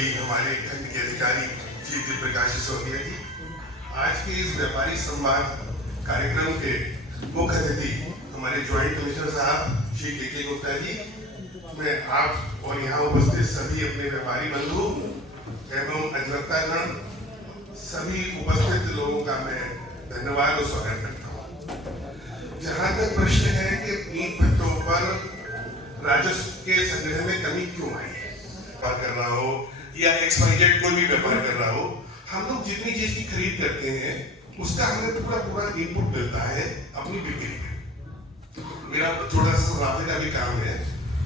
हमारे खंड के अधिकारी श्री प्रकाश सिसोदिया जी, आज के इस व्यापारी संवाद कार्यक्रम के मुख्य अतिथि हमारे ज्वाइंट कमिश्नर साहब श्री के गुप्ता जी, मैं आप और यहाँ उपस्थित सभी अपने व्यापारी बंधु एवं अधिवक्तागण सभी उपस्थित लोगों का मैं धन्यवाद और स्वागत करता हूँ। जहाँ तक प्रश्न है कि ईंट भट्टों पर राजस्व के संग्रह में कमी क्यों आई है, व्यापार कर रहा हो या XYZ कोई भी व्यापार कर रहा हो, हम लोग जितनी चीज की खरीद करते हैं उसका हमें पूरा इनपुट मिलता है अपनी बिक्री में। मेरा थोड़ा सा रास्ते का भी काम है,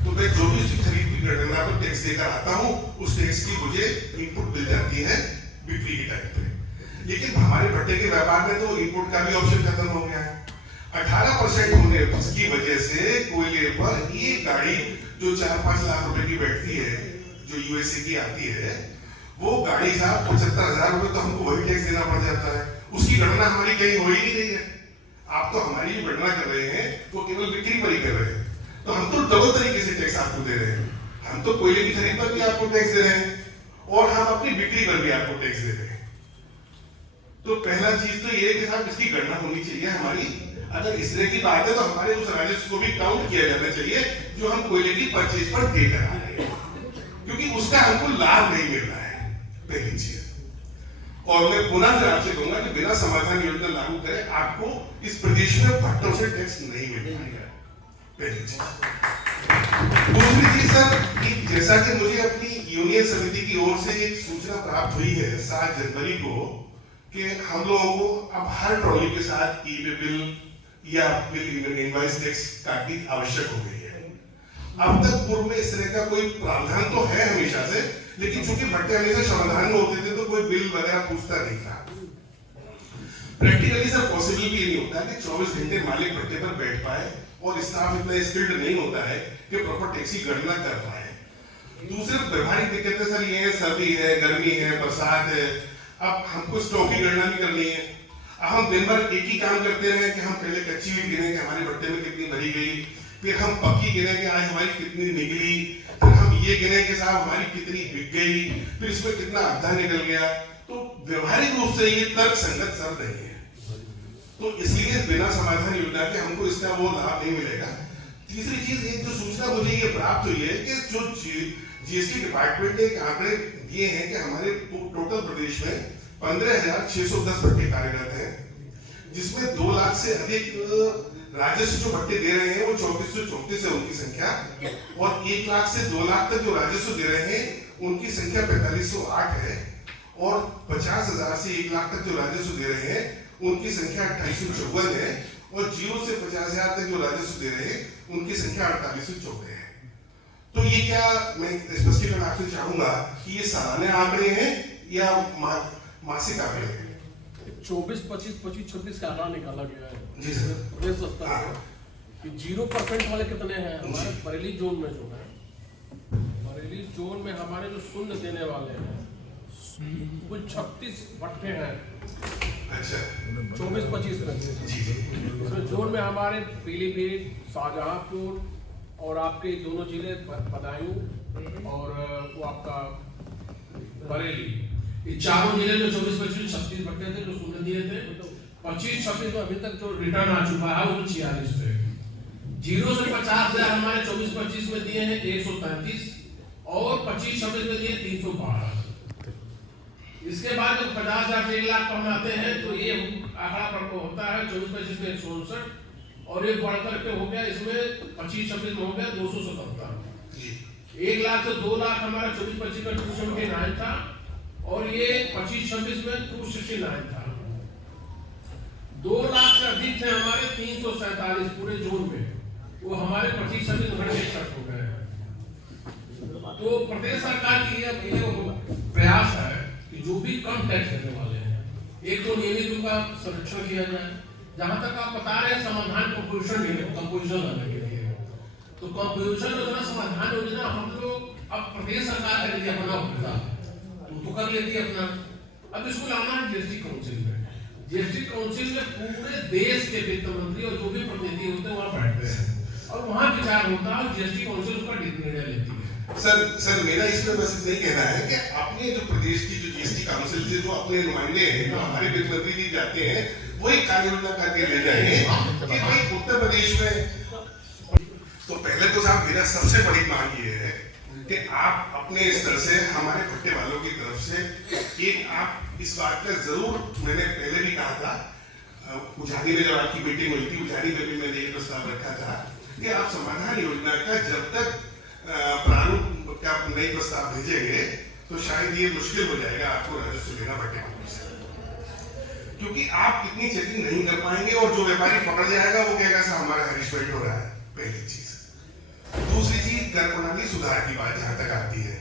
तो मैं जो भी उसकी खरीद की गणना पर टैक्स देकर आता हूँ, उस टैक्स की मुझे इनपुट मिल जाती है बिक्री के टाइम पे। लेकिन हमारे भट्टे के व्यापार में तो इनपुट का भी ऑप्शन खत्म हो गया है। 18% होने की वजह से कोयले पर एक गाड़ी जो 4-5 लाख रुपए की बैठती है, जो USA की आती है, वो गाड़ी साहब 75,000 रुपए तो हमको वही टैक्स देना पड़ जाता है। उसकी गणना हमारी कहीं हो ही नहीं रही है। आप तो हमारी जो गणना कर रहे हैं वो केवल बिक्री पर ही कर रहे हैं, तो हम तो डबल तरीके से टैक्स आपको दे रहे हैं। हम तो कोयले की खरीद पर भी आपको टैक्स दे रहे हैं और हम अपनी बिक्री पर भी आपको टैक्स दे रहे हैं। तो पहला चीज तो ये है कि साहब इसकी गणना होनी चाहिए हमारी। अगर इस तरह की बात है तो हमारे उस राजस्व को भी काउंट किया जाना चाहिए जो हम कोयले की परचेज पर देकर आ रहे हैं, क्योंकि उसका हमको लाभ नहीं मिल रहा है, पहली चीज। और मैं पुनः से आपसे कहूंगा कि बिना समाधान योजना लागू करे आपको इस प्रदेश में भट्टों से टैक्स नहीं मिल पाएगा, पहली चीज। दूसरी चीज सर, कि जैसा कि मुझे अपनी यूनियन समिति की ओर से एक सूचना प्राप्त हुई है 7 जनवरी को कि हम लोगों को अब हर ट्रॉली के साथ ई-वे बिल या बिल इनवॉइस टैक्स काटनी आवश्यक हो गई है। अब तक पूर्व में इस तरह का कोई प्रावधान तो है हमेशा से, लेकिन चूंकि भट्टे हमेशा समाधान में होते थे तो कोई बिल वगैरह पूछता नहीं था। प्रैक्टिकली सर पॉसिबल भी नहीं होता कि 24 घंटे मालिक भट्टे पर बैठ पाए और स्टाफ इतना स्किल्ड नहीं होता है कि प्रॉपर टैक्स की गणना कर पाए। दूसरे व्यवहारिक दिक्कतें सर ये है, सर्दी है, गर्मी है, बरसात है, अब हमको स्टॉक की गणना भी करनी है। हम दिन भर एक ही काम करते रहे कि हम पहले कच्ची हुई गिने कि हमारे भट्टे में कितनी भरी गई, फिर हम पक्की गिने कि आज हमारी कितनी निकली, फिर हम ये गिने कि साहब हमारी कितनी बिक गई, फिर इसमें कितना आधा निकल गया। तो व्यवहारिक रूप से ये तर्क संगत सर नहीं है, तो इसलिए बिना समाधान योजना के हमको इसका वो लाभ नहीं मिलेगा। तीसरी चीज, एक जो सूचना मुझे ये प्राप्त हुई है कि जो GST डिपार्टमेंट ने एक आंकड़े दिए हैं कि हमारे टोटल प्रदेश में 15,610 भट्टे कार्यरत हैं, जिसमें 2 लाख से अधिक राजस्व जो भट्टे दे रहे हैं वो 3434 है उनकी संख्या, और 1 लाख से 2 लाख तक जो राजस्व दे रहे हैं उनकी संख्या 4508 है, और 50,000 से 1 लाख तक जो राजस्व दे रहे हैं उनकी संख्या 2854 है, और 0 से 50,000 तक जो राजस्व दे रहे हैं उनकी संख्या 4814 है। तो ये क्या मैं स्पष्टीकरण आपसे चाहूंगा कि ये सालाना आंकड़े हैं या मासिक आंकड़े हैं? 24, 25, 25, 26 का आंकड़ा निकाला गया है जी सर। प्रदेश स्तर पर कि 0% वाले कितने हैं हमारे बरेली जोन में। जो है बरेली जोन में हमारे जो शून्य देने वाले हैं कुल 36 भट्टे हैं। अच्छा, 24-25 में जोन में हमारे पीलीभीत, शाहजहांपुर और आपके दोनों जिले बदायूं और वो आपका बरेली, ये चारों जिले में 24-25 36 भट्टे थे जो शून्य दिए थे। 25-26 में अभी तक जो रिटर्न आ चुका है वो 46 थे। 0 से 50,000 हमारे 24-25 में दिए हैं 133, और 25-26 में दिए 312। इसके बाद जब 50,000 से 1 लाख पर हम आते हैं तो ये आंकड़ा होता है 24-25 में 159, और ये बढ़ करके हो गया इसमें 25-26 में हो गया 277। 1 लाख से 2 लाख हमारा 24-25 में 279 था, और ये 25-26 में 269 था। 2 लाख से अधिक थे हमारे 347 पूरे जोन में, वो हमारे 25-26 में 61 हो गए हैं। तो प्रदेश सरकार की ये प्रयास है कि जो भी कम टैक्स देने वाले हैं, एक तो नियमित उनका संरक्षण किया जाए। जहां तक आप बता रहे हैं समाधान कंपोजिशन लाने के लिए, तो कंपोजिशन योजना समाधान योजना हम लोग अब प्रदेश सरकार कर लेती है अपना होगा, तो कर लेती है अपना। अब इसको लाना है GST काउंसिल में। GST काउंसिल में पूरे देश के वित्त मंत्री और जो भी प्रतिनिधि होते हैं वहां बैठते हैं और वहां विचार होता है, GST काउंसिल उसका निर्णय लेती है। सर मेरा इसमें बस इतना ही कहना है कि अपने जो प्रदेश की जो जीएसटी काउंसिल से जो अपने नुमाइंदे हैं, जो हमारे वित्त मंत्री जी जाते हैं, वो एक कार्य योजना करके ले जाएंगे कि भाई उत्तर प्रदेश में। तो पहले तो साहब मेरा सबसे बड़ी मांग ये है कि आप अपने स्तर से हमारे भट्टे वालों की तरफ से एक आप इस बात का जरूर, मैंने पहले भी कहा था, उजानी में जब आपकी मीटिंग हुई थी, उजानी में भी मैंने एक प्रस्ताव रखा था कि आप समाधान योजना का जब तक प्रारूप का नई प्रस्ताव भेजेंगे तो शायद ये मुश्किल हो जाएगा आपको राजस्व लेना भट्टे वालों से, क्योंकि आप इतनी चेकिंग नहीं कर पाएंगे और जो व्यापारी पकड़ जाएगा वो कहेगा सर हमारा हैरिसमेंट हो रहा है। पहली चीज। दूसरी चीज, कर प्रणाली सुधार की बात जहां तक आती है,